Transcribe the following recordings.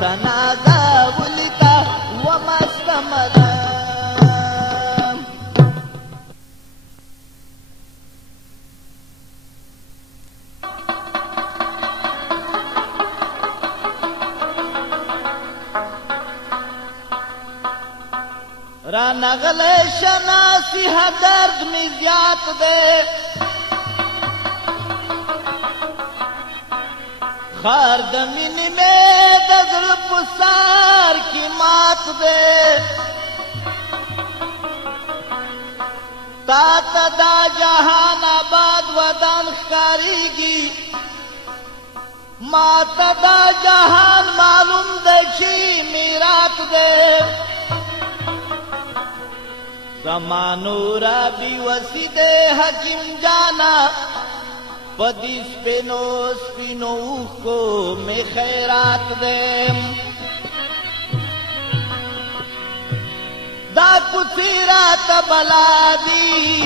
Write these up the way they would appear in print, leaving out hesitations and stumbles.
سنادا ولیتا ومستمدا را نغل شناسی درد می زیاد دے خار دمین میں دزل پسار کی مات دے تا دا جہان آباد ودان خاری گی ما دا جہان معلوم دچی میرات دے زمانو را بی وسید حکیم جانا پدی سپینو کو میں خیرات دے دا کچھی رات بلا دی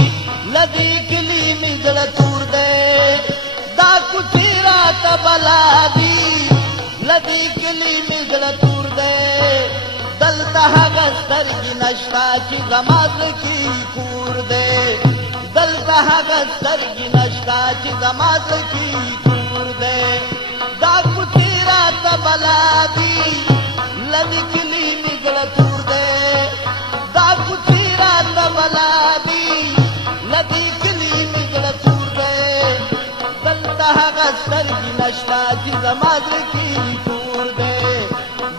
لدی کلی میں جڑ تور دے دا کچھی رات بلا دی لدی کلی میں جڑ تور دے دلتا هغه سترګې نشتا چې زما زړه کې کور دی دلتا هغه سترګې نشتا چې زما زړه کې کور دی دا کوڅې راته بلا دي لدې کلي مې زړه تور دی دا کوڅې راته بلا دي لدې کلي مې زړه تور دی دلتا هغه سترګې نشتا چې زما زړه کې کور دی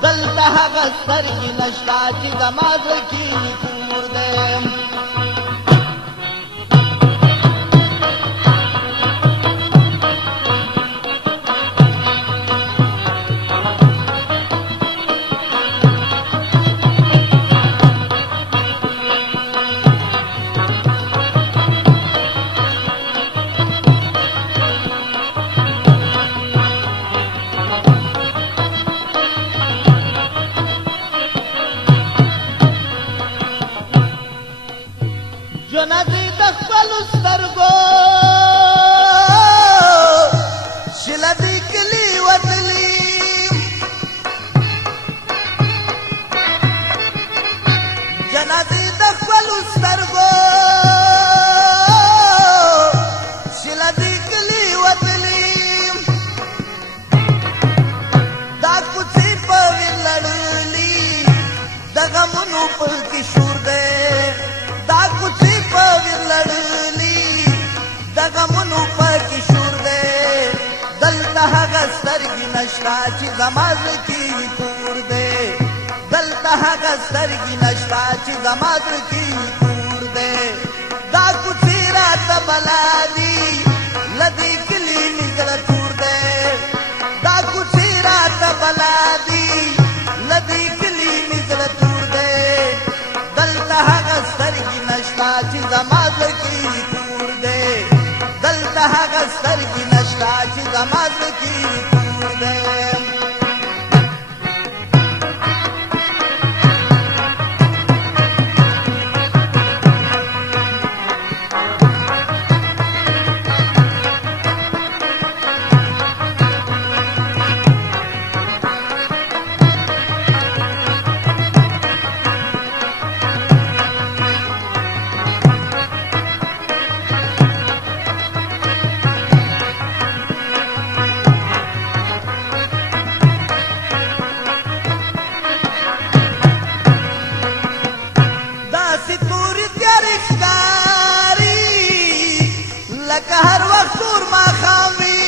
دلتا هغه سترګې نشتا چې زما زړه کې کور دی جنازې د خپلو سترګو شله دې کلي وتلي جنازې د خپلو سترګو شله دې کلي وتلي دا کوڅې په ویلړلي د غمونو پکې شور دی دا کوڅې لړلی د غمونو پکې شور دی دلته هغه سترګې نشتا چې زما زړه کې کور دی دلته هغه سترګې نشتا چې زما زړه کې کور دی دا کوڅې راته بلا دي له دې کلي مې زړه تور دی دا کوڅې راته بلا دي له دې کلي مې زړه تور دی دلته هغه سترګې نشتا چې زما زړه کې کور دی دلته هغه سترګې نشتا چې زما زړه کې کور دی لکه هر وخت تور ماښام وي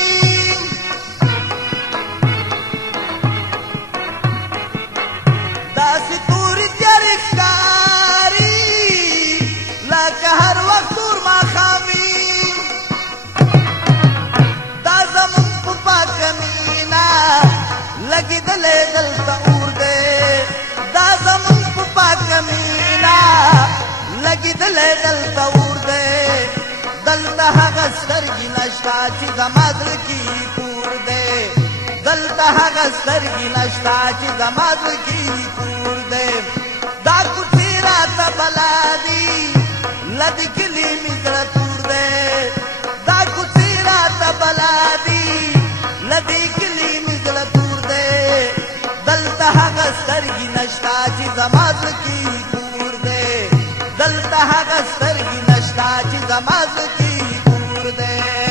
داسې تورې تیارې ښکاري لکه هر وخت تور ماښام وي دا زمونږ په پاکه مینه لګېدلی دلته اور دی دا زمونږ په پاکه مینه لګېدلی دلته اور دی دلته هغه سترګې نشتا چې زما زړه کې کور دی دلته هغه سترګې نشتا چې زما زړه کې کور دی دا کوڅې راته بلا دي له دې کلي مې زړه تور دی دا کوڅې راته بلا دي له دې کلي مې زړه تور دی دلته नشता چې زما زړه کې کور دی دلته هغه سترګې نشتا چې زما زړه کې کور دی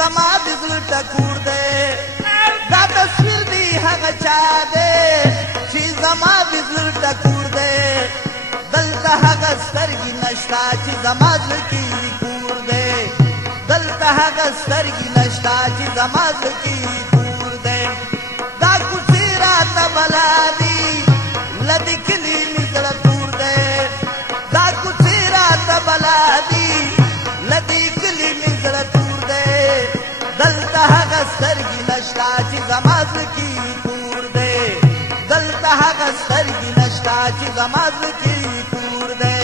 زما د زړه ټکور دی دا تصویر دی هغه چا دی چې زما د زړه ټکور دی دلته هغه سترګې نشته چې زما زړه کې کور دی دلته هغه سترګې نشته چې زما زړه کې کور دی دا کوڅې راته بلا دي له دې کلي مې زړه تور دی دا کوڅې راته بلا دي له دې کلي مې زړه دلته هغه سترګې نشته چې زما زړه کې کور دی دلته هغه سترګې نشته چې زما زړه کې کور دی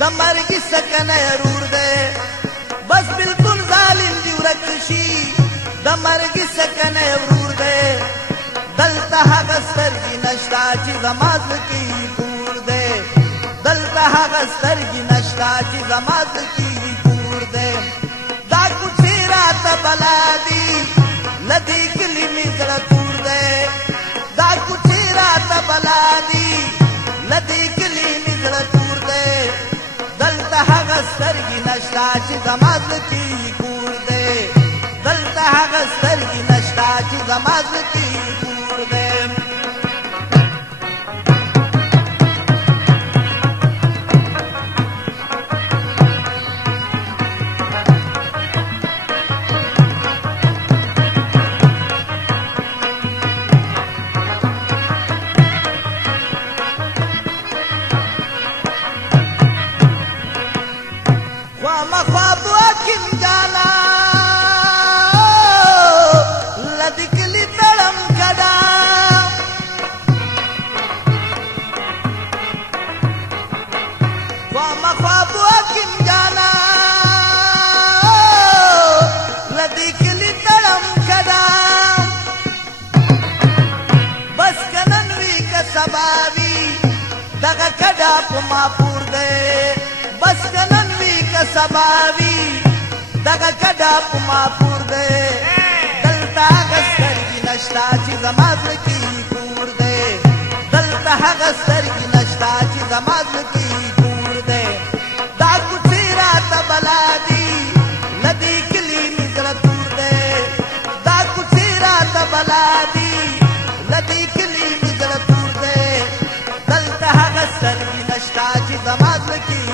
د مرګ سکنه ضرور دی بس بالکل ظالم دی ورک شي د مرګ سکنه ضرور دی دلته هغه سترګې نشته چې زما زړه کې کور دی دلته هغه سترګې نشته چې زما زړه کې کور دی دا کوڅې راته بلا دي له دې کلي مې زړه تور دی دا کوڅې راته بلا دي له دې کلي مې زړه تور دی دلته هغه سترګې نشته چې زما زړه کې کور دی دلته هغه سترګې نشته چې زما زړه کې کور دی دغه کډا په ما پور دی بس کنن وی که سباوي دغه کډا په ما پور دی دلته هغه سترګې نشته چې زما زړه کې کور دی دلته هغه سترګې نشته چې زما زړه کې کور دی دا کوڅې راته بلا دي له دې کلي مې زړه تور دی دا کوڅې راته بلا دي له دې کلي مې زړه تور دی دلته هغه سترګې نشته چې زما زړه کې